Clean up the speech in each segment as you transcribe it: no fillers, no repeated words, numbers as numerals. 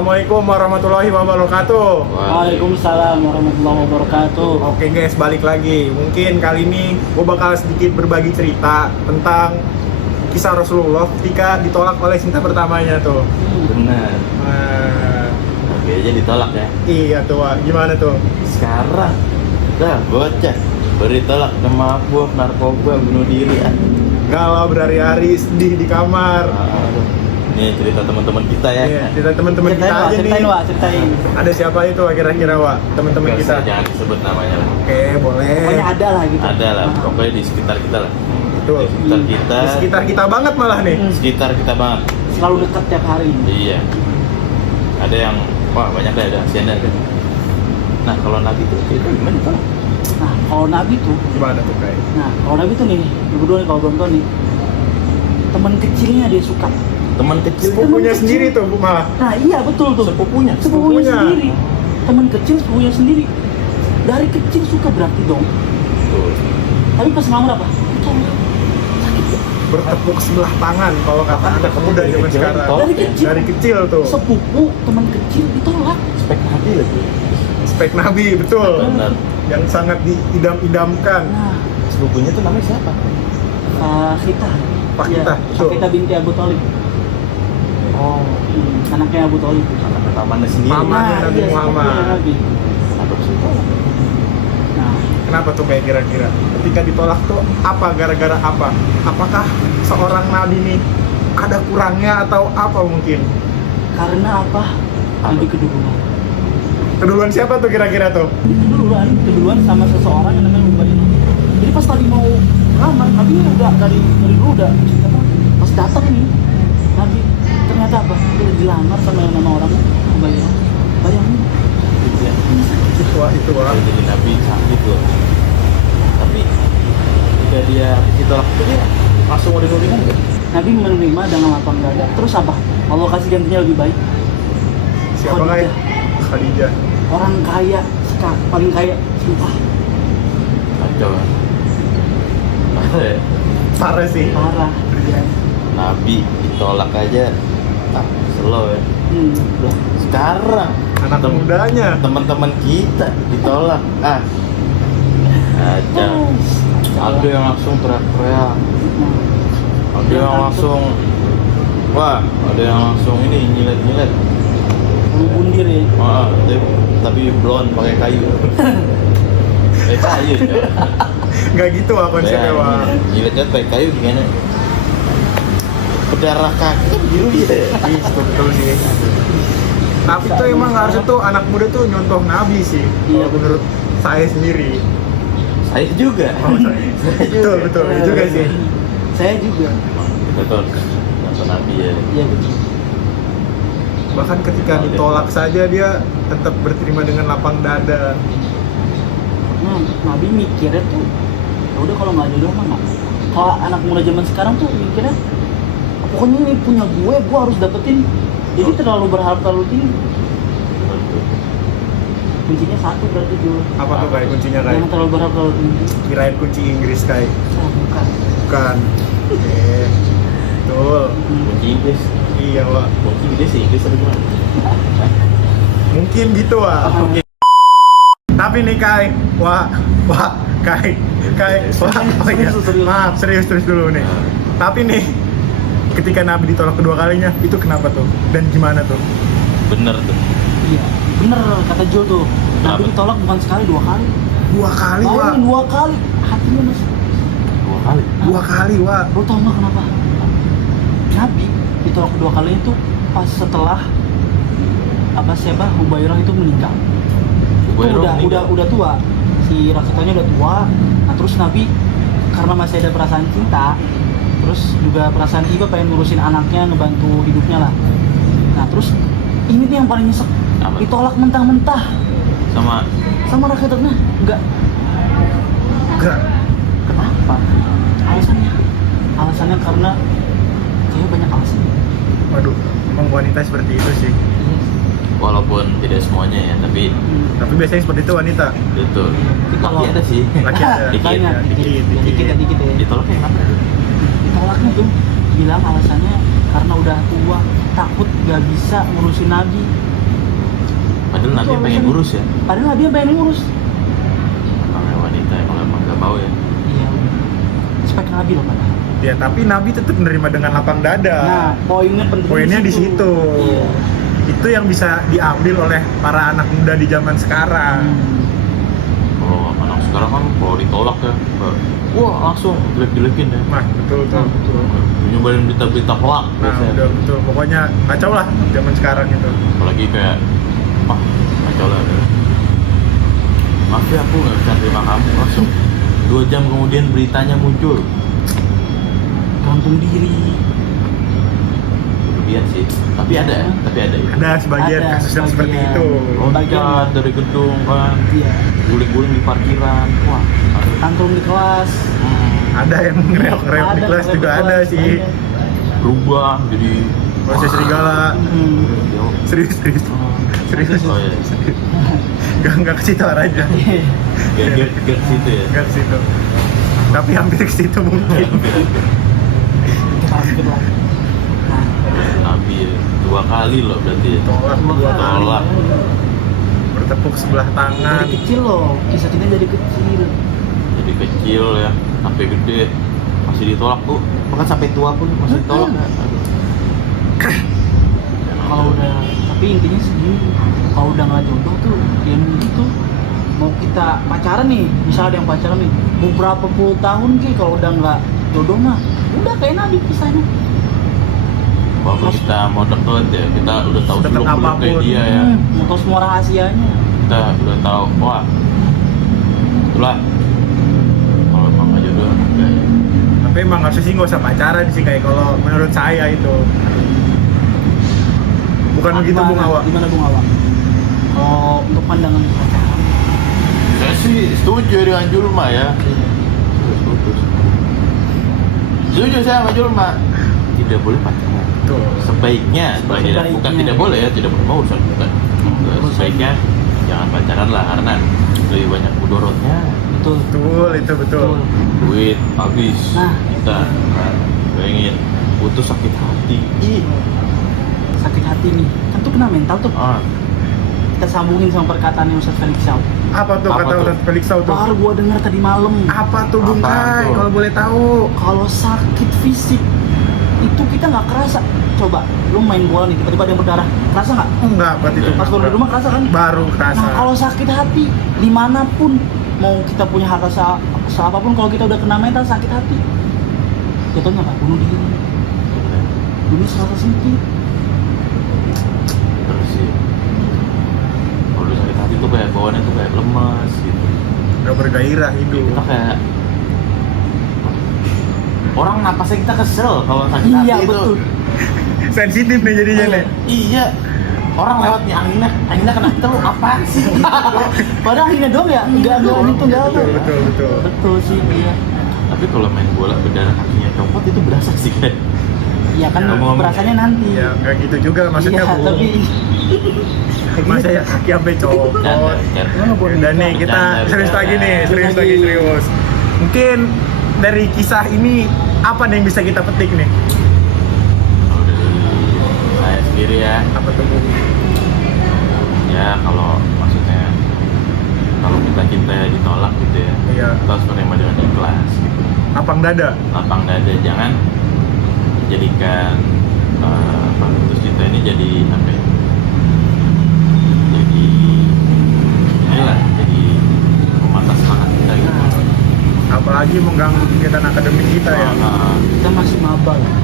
Assalamualaikum warahmatullahi wabarakatuh. Waalaikumsalam warahmatullahi wabarakatuh. Oke guys, balik lagi. Mungkin kali ini gue bakal sedikit berbagi cerita tentang kisah Rasulullah ketika ditolak oleh cinta pertamanya tuh. Benar. Oke aja ditolak ya. Iya tuh, Wak. Gimana tuh? Sekarang udah bocah baru ditolak, udah mabuk, narkoba, bunuh diri ya. Galau berhari-hari, sedih di kamar. Aduh. Ini cerita teman-teman kita ya. Iya, cerita teman-teman kita aja Ceritain, nih. Wak, ceritain. Ada siapa itu Wak, kira-kira, Wak? Teman-teman Nggak kita. usah, jangan disebut namanya lah. Oke, boleh. Pokoknya ada lah gitu. Ada lah, Nah. pokoknya di sekitar kita lah. Betul. Di sekitar kita. Di sekitar kita banget malah nih. Sekitar kita banget. Selalu dekat tiap hari. Iya. Ada yang wah banyak deh, ada hasilnya ada. Nah kalau Nabi itu gimana ditolak? Nah, kalau Nabi tuh, Gimana tuh, Kai? kalau Nabi tuh nih, lu berdua nih kalau belum tahu nih, teman kecilnya dia suka. Teman kecil. Sepupunya kecil. sendiri tuh, Bu, malah. Nah iya betul tuh. Sepupunya. Sepupunya Sepupunya. sendiri. Teman kecil sepupunya sendiri. Dari kecil suka berarti dong. Tuh. Tapi pas ngelamar apa? Tolak. Bertepuk sebelah tangan kalau kata anak muda zaman Kecil, sekarang. ditolak. Dari kecil. Dari kecil tuh. Sepupu teman kecil ditolak. Spek Nabi lagi. Spek Nabi, betul. Benar. Yang sangat diidam-idamkan. Nah, Sepupunya tuh namanya siapa? Kita. Pak Kita, betul. Kita binti Abu Thalib. Oh, Anaknya Abu Thalib. anak pertamanya sendiri. Mama. Nabi iya, Muhammad. sepupunya Nabi. Adopsi tolak. Nah, Kenapa tuh kayak kira-kira? Ketika ditolak tuh apa? Gara-gara apa? Apakah seorang nabi nih ada kurangnya atau apa mungkin? karena apa? Nabi keduluan. Keduluan siapa tuh kira-kira tuh? Keduluan sama seseorang yang namanya Ubaidillah. Jadi pas tadi mau lamar, Nabi ini udah dari dulu udah apa? Pas datang nih, Nabi ternyata apa? Dia dilamar sama yang nama orang Ubaidillah. Bayangin. Gitu ya. Wah itu wah. Kalau jadi Nabi sakit loh. Tapi ketika dia ditolak itu dia langsung uring-uringan nggak? Nabi menerima dengan lapang dada. Terus apa? Allah kasih gantinya lebih baik. Siapa Khadijah. kayak? Khadijah. Orang kaya, paling kaya, sumpah Kacau kan? Parah ya? Parah sih. parah. Nabi ditolak aja slow ya. Lah, sekarang Anak mudanya. teman-teman kita ditolak aja. Ada yang langsung teriak-teriak, ada yang langsung wah, ada yang langsung ini nyilet-nyilet. bundir ya. Tapi blonde pakai kayu. Pakai kayu ya. Nggak gitu wah konsepnya wah. Nyiletnya pakai kayu gimana? Berdarah kaki kan biru ya. Iya, betul sih. Tapi tuh emang harusnya tuh anak muda tuh nyontoh nabi sih. Iya, Kalau menurut saya sendiri. Saya juga. Betul betul itu juga sih. Saya juga. Kita tuh nonton Nabi ya. Iya betul. Bahkan ketika ditolak saja dia tetap berterima dengan lapang dada. Nah, Nabi mikirnya tuh, ya udah kalau nggak jodoh mah nggak. Kalau anak muda zaman sekarang tuh mikirnya, pokoknya ini punya gue harus dapetin. Jadi terlalu berharap terlalu tinggi. Kuncinya satu berarti dulu. Apa tuh kayak kuncinya kayak? Jangan terlalu berharap terlalu tinggi. Kirain kunci Inggris kayak. Bukan. Bukan. Betul. Kunci Inggris. Iya wah. Kunci Inggris sih, Inggris apa gimana? Mungkin gitu wah. Oke. Tapi nih Kai, wah, Kai, wah, oh iya. Serius. Maaf, serius dulu nih. Tapi nih, ketika Nabi ditolak kedua kalinya, itu kenapa tuh? Dan gimana tuh? Bener tuh. Iya, bener kata Jo tuh. Nabi Apa? ditolak bukan sekali, 2 kali. 2 kali wah, Bayangin 2 kali. Hatinya mas. 2 kali. 2 kali wah. Lo tau nggak kenapa? Nabi ditolak kedua kali itu pas setelah siapa Hubairah itu meninggal. Itu udah tua. Si raksasanya udah tua. Nah terus Nabi karena masih ada perasaan cinta, terus juga perasaan iba pengen ngurusin anaknya, ngebantu hidupnya lah. Nah terus ini tuh yang paling nyesek. Apa? Ditolak mentah-mentah Sama rakyatnya. Enggak. Kenapa? Alasannya karena kayaknya banyak alasan. Waduh, emang wanita seperti itu sih. walaupun tidak semuanya ya, tapi Tapi biasanya seperti itu wanita. betul. Kalau- Laki ada sih. Laki ada. Dikit, Banyak, dikit. dikit ya. Ditolaknya kenapa? Ditolaknya tuh bilang alasannya karena udah tua, takut gak bisa ngurusin Nabi. Padahal Nabi Itu pengen alasannya. ngurus ya. Padahal Nabi yang pengen ngurus. Namanya wanita ya, kalau emang nggak mau ya. Iya. Spek Nabi loh padahal. Ya tapi Nabi tetap menerima dengan lapang dada. Nah, poinnya penting. Poinnya di situ. Iya. Itu yang bisa diambil oleh para anak muda di zaman sekarang. Kalau anak sekarang kan kalau ditolak ya, wah langsung jelek-jelekin ya. Nah, betul tuh. Betul. Nyobain berita-berita pelak Nah, biasanya. udah betul. Pokoknya kacau lah zaman sekarang itu. Apalagi kayak, kacau lah. Maaf ya aku nggak bisa terima kamu, langsung 2 jam kemudian beritanya muncul. Gantung diri. Berlebihan sih, tapi ada ya. Ada sebagian Ada kasus yang seperti sebagian. itu. Loncat dari gedung kan, Iya. guling-guling di parkiran, wah. Ada. Tantrum di kelas. Ada yang ngereok-ngereok di Ada, kelas ngereok juga di ada kelas, sih. ada. Berubah jadi Proses serigala. Hmm. Serius. Serius. Oh iya, Gak ke situ arahnya. geger situ ya. Gak ke situ. Tapi hampir ke situ mungkin. Hampir lah. Nah, Nabi ya, 2 kali loh berarti ya. Tolak dua dua kali. kali. Tolak. Bertepuk sebelah tangan. Dari kecil loh, kisah cinta dari kecil. Jadi kecil ya, sampai gede masih ditolak tuh. Bahkan sampai tua pun masih ditolak. Kalau udah, tapi intinya segini, kalau udah nggak jodoh tuh, ya gitu. Mau kita pacaran nih, misalnya ada yang pacaran nih, beberapa puluh tahun ki, kalau udah nggak jodoh mah, udah kayak Nabi kisahnya. Kalau kita mau deket ya, kita udah tahu Deket belum kayak apapun. dia ya. Mau tahu semua rahasianya. Kita udah tahu, wah, itulah. Kalau emang nggak jodoh, enggak ya. Tapi emang harusnya sih nggak usah pacaran sih kayak kalau menurut saya itu. Bukan begitu Bung Awa. Gimana Bung Awa? Kalau untuk pandangan pacaran, Saya sih setuju dengan Julma ya. Setuju saya sama Julma. Tidak boleh pacaran. Tuh. Sebaiknya bukan tidak boleh ya, tidak boleh mau urusan bukan. Sebaiknya jangan pacaran lah karena lebih banyak mudorotnya. betul. Betul, itu betul. Duit habis, Nah. kita kan bayangin putus sakit hati. Ih, Sakit hati nih, kan tuh kena mental tuh. Kita sambungin sama perkataan yang Ustaz Felix Shaw. Apa tuh Apa kata tuh? Ustaz Felix Sau tuh? Baru gua dengar tadi malam. Apa tuh Bung Apaan Kai tuh? kalau boleh tahu? Kalau sakit fisik itu kita nggak kerasa. Coba lu main bola nih, tiba-tiba ada yang berdarah, kerasa nggak? Enggak, berarti itu. Pas baru di rumah kerasa kan? Baru kerasa. Nah kalau sakit hati, dimanapun mau kita punya harta apapun, kalau kita udah kena mental sakit hati, jatuhnya nggak bunuh diri. Dunia serasa sempit. Terus sih kalau udah sakit hati tuh kayak bawaannya tuh kayak lemas gitu. Gak bergairah hidup. Kita kayak orang napasnya kita kesel kalau sakit hati Iya itu. betul. Sensitif nih jadinya nih. Iya. Orang lewat nih anginnya kena kita lu apaan sih? Padahal anginnya doang ya, enggak itu enggak apa. Betul. Betul sih iya. Tapi kalau main bola berdarah kakinya copot itu berasa sih kan. Iya kan Ngomong-ngomong berasanya nanti. Ya nggak gitu juga maksudnya Iya, Bu. tapi Masa ya kaki sampai copot. Gimana, Bu? Dan nih kita Bercanda, serius lagi nih, bercanda. serius. Mungkin dari kisah ini apa nih yang bisa kita petik nih? Kalau dari saya sendiri ya, Apa tuh Bu? ya kalau maksudnya kalau kita cinta ditolak gitu ya, Iya. kita harus menerima dengan ikhlas gitu. Lapang dada. Lapang dada, jangan jadikan putus cinta ini jadi apa ya? Jadi inilah, jadi memata semangat kita gitu. Apalagi mengganggu kegiatan akademik kita ya. kita masih maba lah.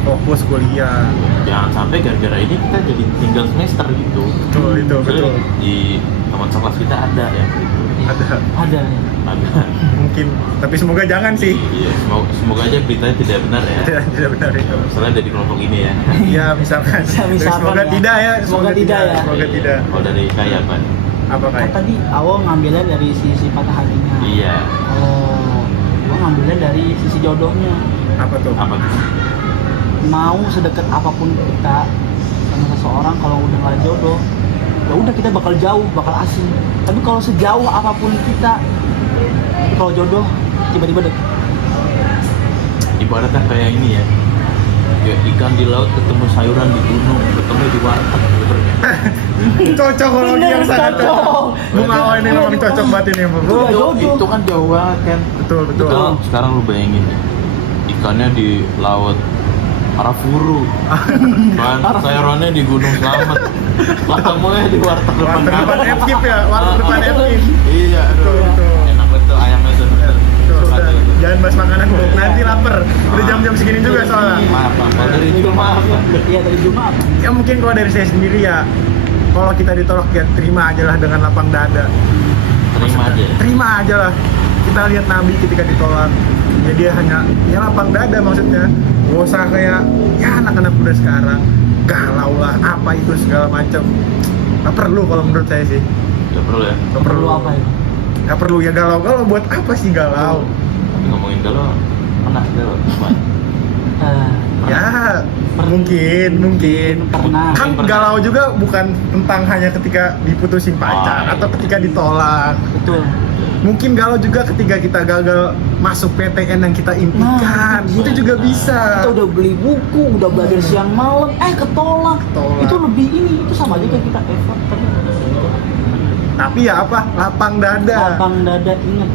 Fokus kuliah. Jangan sampai gara-gara ini kita jadi tinggal semester gitu. Betul, itu betul. Di teman sekelas kita ada yang gitu. Ada ya. Ada. Mungkin, tapi semoga jangan sih. Iya, semoga aja beritanya tidak benar ya. Tidak benar itu. Misalnya dari kelompok ini ya. Ya misalkan. Ya, misalkan Semoga ya. tidak ya. Semoga tidak ya. Semoga tidak. Kalau dari kaya kan. Apa Kan kayak? tadi awal ngambilnya dari sisi patah hatinya. Iya. Oh, gua ngambilnya dari sisi jodohnya. Apa tuh? Apa tuh? Mau sedekat apapun kita sama seseorang, kalau udah nggak jodoh, ya udah kita bakal jauh, bakal asing. Tapi kalau sejauh apapun kita, kalau jodoh tiba-tiba deket. Ibaratnya kayak ini ya. Ya, ikan di laut ketemu sayuran di gunung, ketemu di warteg sebenarnya. Cocok kalau Bener, yang sangat cocok. cocok. Bung Awan ini memang cocok banget ini, Bung. Udah Itu, jodoh. itu kan jauh banget kan. Betul, betul. Sekarang lu bayangin ya, ikannya di laut Arafuru, bahan sayurannya di Gunung Slamet, ketemunya di warteg depan Warteg depan kampus. FKIP ya, warteg depan Ah, FKIP. Iya, Betul, aduh, betul. enak betul ayamnya tuh. Tuh, udah. Satu. Jangan bahas makanan, Bung. Nanti lapar. Udah jam-jam segini juga soalnya. Maaf, kalau dari itu maaf. Iya dari Jumat. Ya mungkin kalau dari saya sendiri ya, kalau kita ditolak ya terima aja lah dengan lapang dada. Terima aja. Terima aja lah. Kita lihat Nabi ketika ditolak, ya dia hanya ya lapang dada maksudnya. Gak usah kayak ya anak-anak muda sekarang galau lah apa itu segala macam. Gak perlu kalau menurut saya sih. Gak perlu ya. Gak Perlu apa ya? Gak perlu ya galau-galau buat apa sih galau? Tapi ngomongin galau, pernah galau gimana? Ya mungkin. Pernah. Kan galau juga bukan tentang hanya ketika diputusin pacar Oh, iya. atau ketika ditolak. Betul. Mungkin galau juga ketika kita gagal masuk PTN yang kita impikan. Nah, itu juga bisa. Kita udah beli buku, udah belajar siang malam, ketolak. Ketolak. Itu lebih ini, itu sama aja kayak kita effort tapi Tapi ya apa? Lapang dada. lapang dada inget.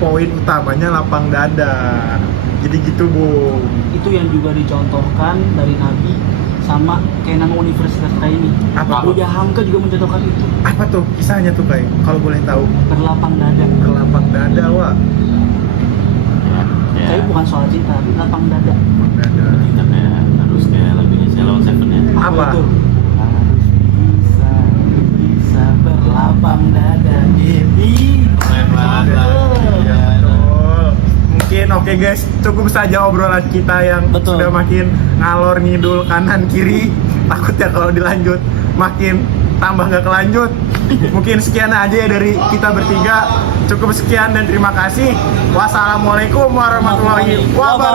Poin utamanya lapang dada. Jadi gitu, Bu. Itu yang juga dicontohkan dari Nabi sama kayak nama universitas kayak ini. Apa? Buya Hamka juga mencontohkan itu. Apa tuh kisahnya tuh, Kai? Kalau boleh tahu. Berlapang dada. Berlapang dada, Wak. Ya. Tapi bukan soal cinta, tapi lapang dada. Lapang dada. Kita kayak harus kayak lagunya Sheila Seven ya. Apa? itu? Harus bisa berlapang dada. Keren banget lah. Iya, betul. Mungkin oke guys, cukup saja obrolan kita yang Betul. sudah makin ngalor ngidul kanan kiri. Takutnya kalau dilanjut makin tambah nggak kelanjut. Mungkin sekian aja ya dari kita bertiga. Cukup sekian dan terima kasih. Wassalamualaikum warahmatullahi wabarakatuh.